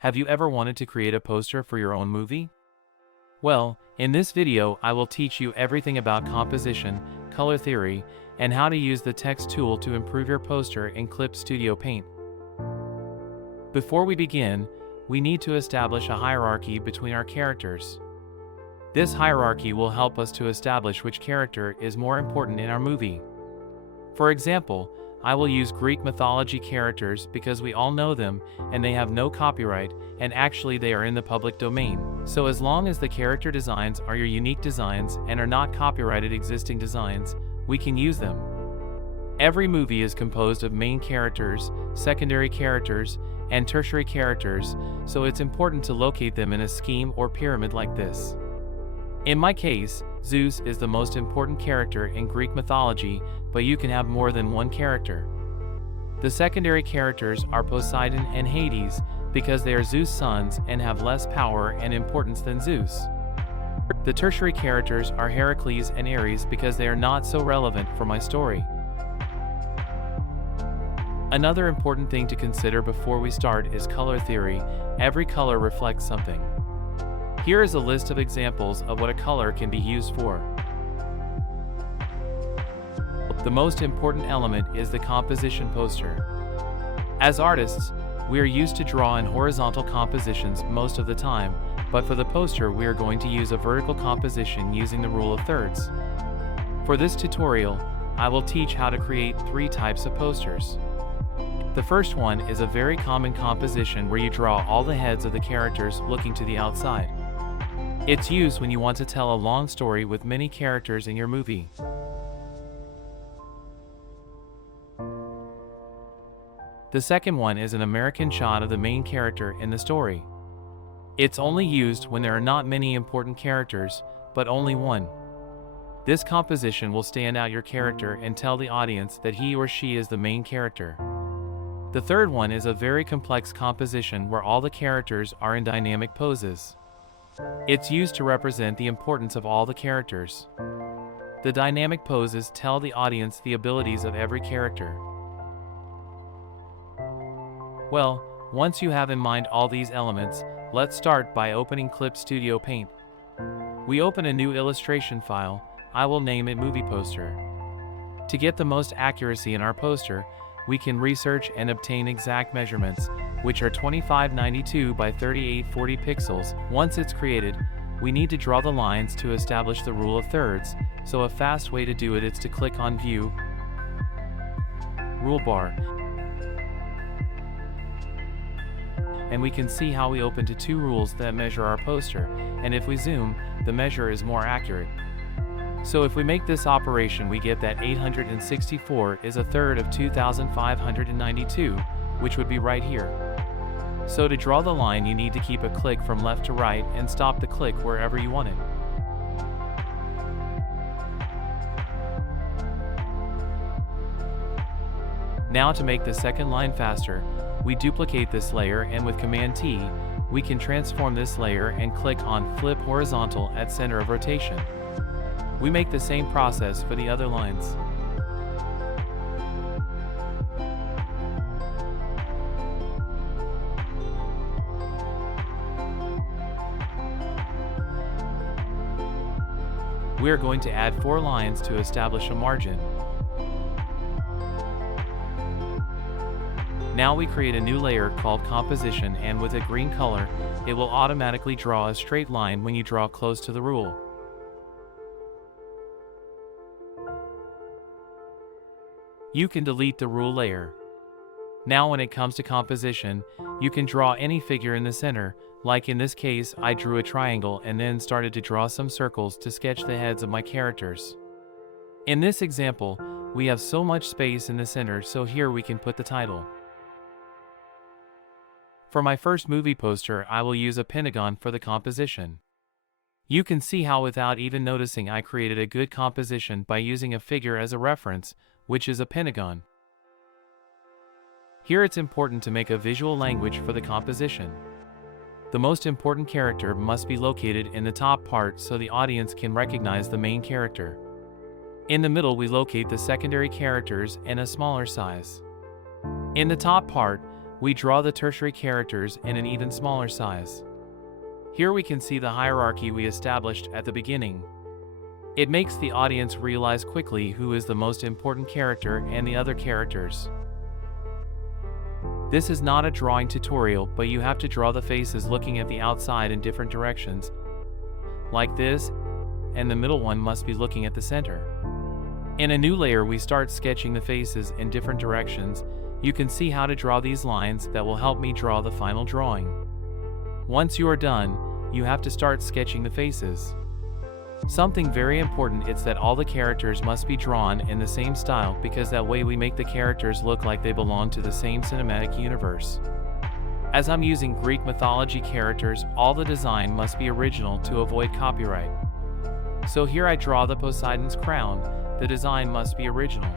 Have you ever wanted to create a poster for your own movie? Well, in this video I will teach you everything about composition, color theory, and how to use the text tool to improve your poster in Clip Studio Paint. Before we begin, we need to establish a hierarchy between our characters. This hierarchy will help us to establish which character is more important in our movie. For example, I will use Greek mythology characters because we all know them and they have no copyright, and actually they are in the public domain. So as long as the character designs are your unique designs and are not copyrighted existing designs, we can use them. Every movie is composed of main characters, secondary characters, and tertiary characters, so it's important to locate them in a scheme or pyramid like this. In my case, Zeus is the most important character in Greek mythology, but you can have more than one character. The secondary characters are Poseidon and Hades because they are Zeus' sons and have less power and importance than Zeus. The tertiary characters are Heracles and Ares because they are not so relevant for my story. Another important thing to consider before we start is color theory. Every color reflects something. Here is a list of examples of what a color can be used for. The most important element is the composition poster. As artists, we are used to draw in horizontal compositions most of the time, but for the poster we are going to use a vertical composition using the rule of thirds. For this tutorial, I will teach how to create 3 types of posters. The first one is a very common composition where you draw all the heads of the characters looking to the outside. It's used when you want to tell a long story with many characters in your movie. The second one is an American shot of the main character in the story. It's only used when there are not many important characters, but only one. This composition will stand out your character and tell the audience that he or she is the main character. The third one is a very complex composition where all the characters are in dynamic poses. It's used to represent the importance of all the characters. The dynamic poses tell the audience the abilities of every character. Well, once you have in mind all these elements, let's start by opening Clip Studio Paint. We open a new illustration file. I will name it Movie Poster. To get the most accuracy in our poster, we can research and obtain exact measurements, which are 2592 by 3840 pixels. Once it's created, we need to draw the lines to establish the rule of thirds, so a fast way to do it is to click on View, Rule Bar, and we can see how we open to 2 rules that measure our poster, and if we zoom, the measure is more accurate. So if we make this operation, we get that 864 is a third of 2592, which would be right here. So to draw the line, you need to keep a click from left to right and stop the click wherever you want it. Now to make the second line faster, we duplicate this layer, and with Command T, we can transform this layer and click on Flip Horizontal at center of rotation. We make the same process for the other lines. We are going to add 4 lines to establish a margin. Now we create a new layer called Composition, and with a green color, it will automatically draw a straight line when you draw close to the rule. You can delete the rule layer. Now when it comes to composition, you can draw any figure in the center, like in this case I drew a triangle and then started to draw some circles to sketch the heads of my characters. In this example, we have so much space in the center, so here we can put the title. For my first movie poster, I will use a pentagon for the composition. You can see how without even noticing I created a good composition by using a figure as a reference, which is a pentagon. Here it's important to make a visual language for the composition. The most important character must be located in the top part so the audience can recognize the main character. In the middle we locate the secondary characters in a smaller size. In the top part, we draw the tertiary characters in an even smaller size. Here we can see the hierarchy we established at the beginning. It makes the audience realize quickly who is the most important character and the other characters. This is not a drawing tutorial, but you have to draw the faces looking at the outside in different directions, like this, and the middle one must be looking at the center. In a new layer, we start sketching the faces in different directions. You can see how to draw these lines that will help me draw the final drawing. Once you are done, you have to start sketching the faces. Something very important is that all the characters must be drawn in the same style, because that way we make the characters look like they belong to the same cinematic universe. As I'm using Greek mythology characters, all the design must be original to avoid copyright. So here I draw the Poseidon's crown. The design must be original.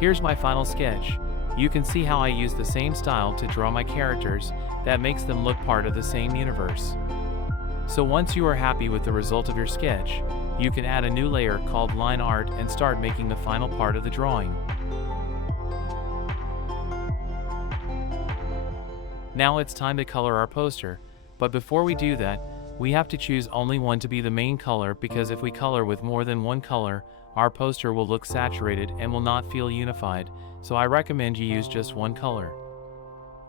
Here's my final sketch. You can see how I use the same style to draw my characters. That makes them look part of the same universe. So once you are happy with the result of your sketch, you can add a new layer called line art and start making the final part of the drawing. Now it's time to color our poster, but before we do that, we have to choose only one to be the main color, because if we color with more than one color, our poster will look saturated and will not feel unified, so I recommend you use just one color.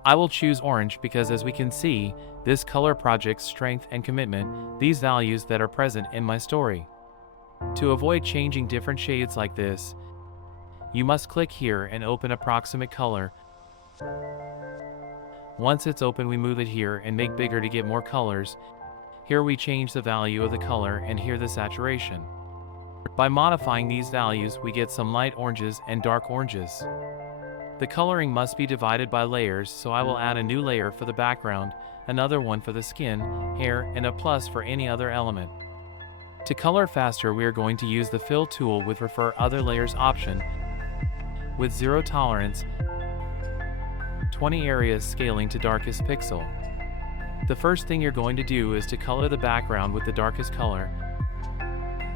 I will choose orange because, as we can see, this color projects strength and commitment, these values that are present in my story. To avoid changing different shades like this, you must click here and open approximate color. Once it's open, we move it here and make bigger to get more colors. Here we change the value of the color and here the saturation. By modifying these values, we get some light oranges and dark oranges. The coloring must be divided by layers, so I will add a new layer for the background, another one for the skin, hair, and a plus for any other element. To color faster, we are going to use the Fill tool with Refer Other Layers option. With 0 tolerance, 20 areas scaling to darkest pixel. The first thing you're going to do is to color the background with the darkest color.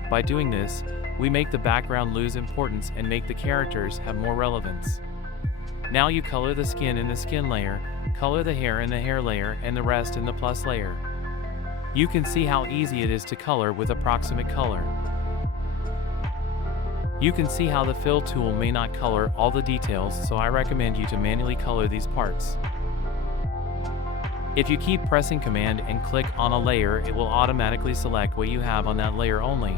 By doing this, we make the background lose importance and make the characters have more relevance. Now you color the skin in the skin layer, color the hair in the hair layer, and the rest in the plus layer. You can see how easy it is to color with approximate color. You can see how the Fill tool may not color all the details, so I recommend you to manually color these parts. If you keep pressing Command and click on a layer, it will automatically select what you have on that layer only.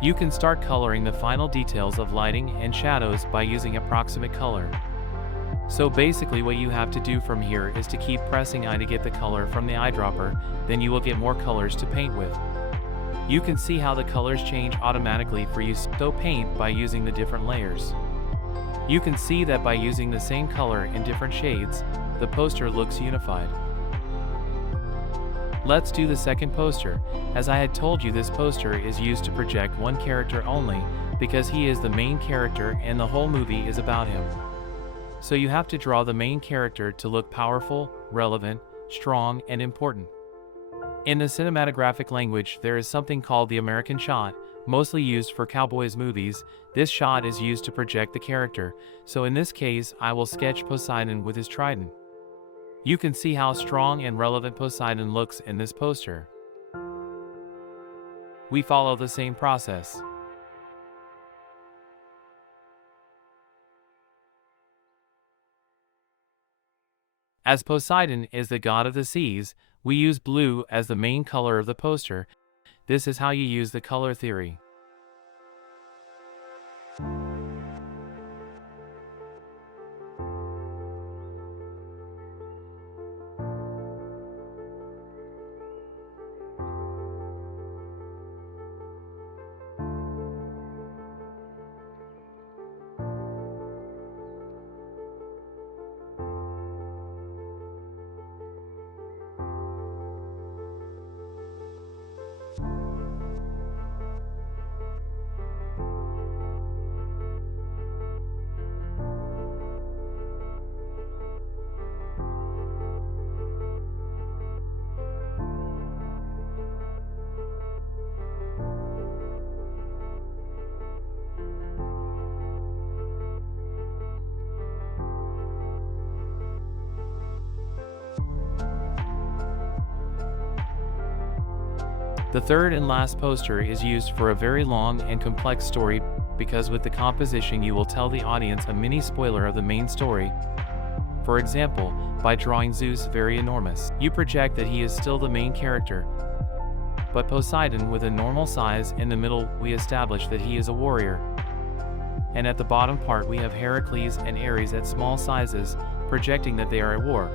You can start coloring the final details of lighting and shadows by using approximate color. So basically what you have to do from here is to keep pressing I to get the color from the eyedropper, then you will get more colors to paint with. You can see how the colors change automatically for you, so paint by using the different layers. You can see that by using the same color in different shades, the poster looks unified. Let's do the second poster. As I had told you, this poster is used to project one character only, because he is the main character and the whole movie is about him. So you have to draw the main character to look powerful, relevant, strong, and important. In the cinematographic language, there is something called the American shot, mostly used for cowboys movies. This shot is used to project the character, so in this case, I will sketch Poseidon with his trident. You can see how strong and relevant Poseidon looks in this poster. We follow the same process. As Poseidon is the god of the seas, we use blue as the main color of the poster. This is how you use the color theory. The third and last poster is used for a very long and complex story because with the composition you will tell the audience a mini spoiler of the main story. For example, by drawing Zeus very enormous, you project that he is still the main character. But Poseidon with a normal size in the middle, we establish that he is a warrior. And at the bottom part we have Heracles and Ares at small sizes, projecting that they are at war.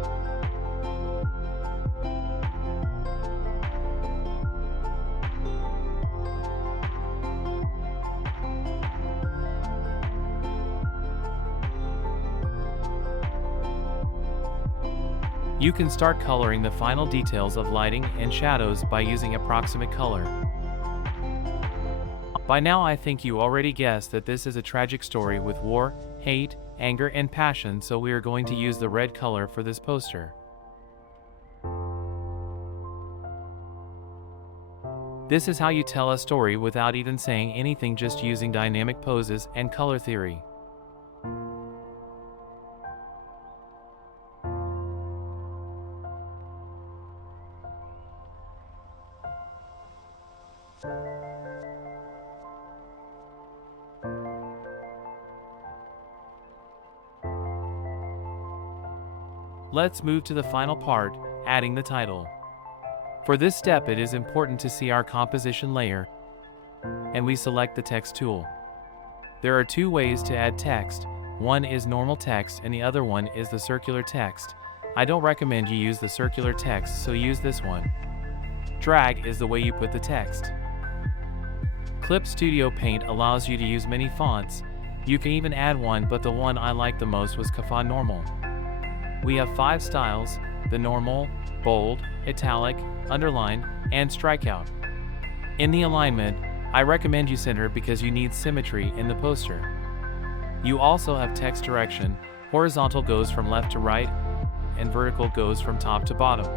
You can start coloring the final details of lighting and shadows by using approximate color. By now I think you already guessed that this is a tragic story with war, hate, anger and passion, so we are going to use the red color for this poster. This is how you tell a story without even saying anything, just using dynamic poses and color theory. Let's move to the final part, adding the title. For this step it is important to see our composition layer, and we select the text tool. There are two ways to add text. One is normal text and the other one is the circular text. I don't recommend you use the circular text, so use this one. Drag is the way you put the text. Clip Studio Paint allows you to use many fonts. You can even add one, but the one I like the most was Cafa Normal. We have 5 styles: the normal, bold, italic, underline, and strikeout. In the alignment, I recommend you center because you need symmetry in the poster. You also have text direction. Horizontal goes from left to right, and vertical goes from top to bottom.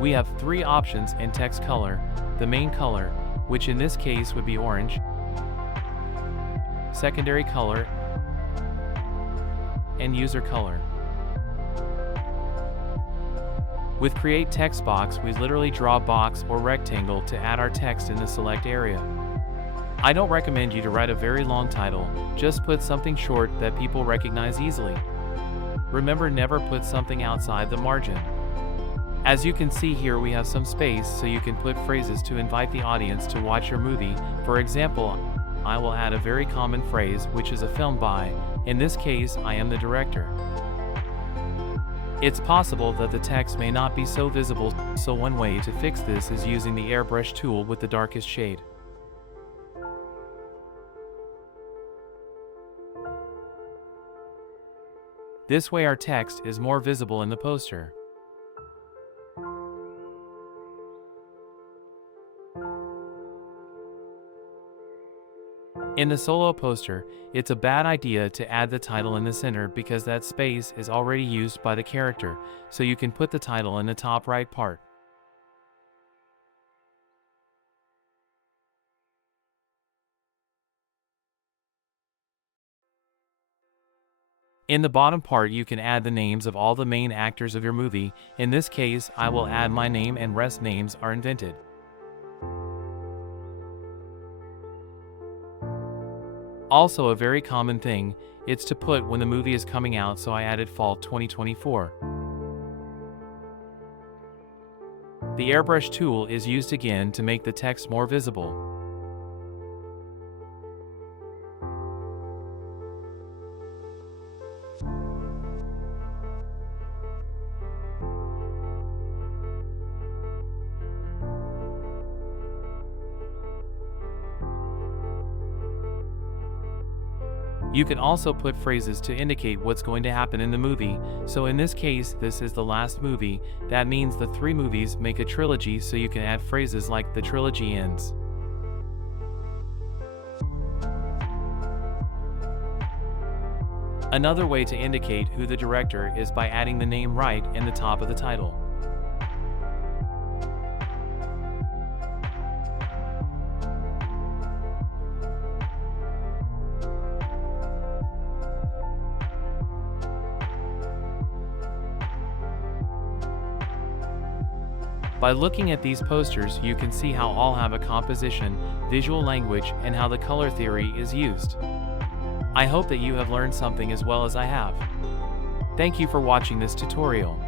We have 3 options in text color: the main color, which in this case would be orange, secondary color, and user color. With Create Text Box, we literally draw a box or rectangle to add our text in the select area. I don't recommend you to write a very long title, just put something short that people recognize easily. Remember, never put something outside the margin. As you can see here, we have some space so you can put phrases to invite the audience to watch your movie. For example, I will add a very common phrase, which is a film by. In this case, I am the director. It's possible that the text may not be so visible, so one way to fix this is using the airbrush tool with the darkest shade. This way our text is more visible in the poster. In the solo poster, it's a bad idea to add the title in the center because that space is already used by the character, so you can put the title in the top right part. In the bottom part you can add the names of all the main actors of your movie. In this case, I will add my name and rest names are invented. Also, a very common thing, it's to put when the movie is coming out, so I added fall 2024. The airbrush tool is used again to make the text more visible. You can also put phrases to indicate what's going to happen in the movie. So in this case, this is the last movie. That means the 3 movies make a trilogy, so you can add phrases like the trilogy ends. Another way to indicate who the director is by adding the name right in the top of the title. By looking at these posters, you can see how all have a composition, visual language, and how the color theory is used. I hope that you have learned something as well as I have. Thank you for watching this tutorial.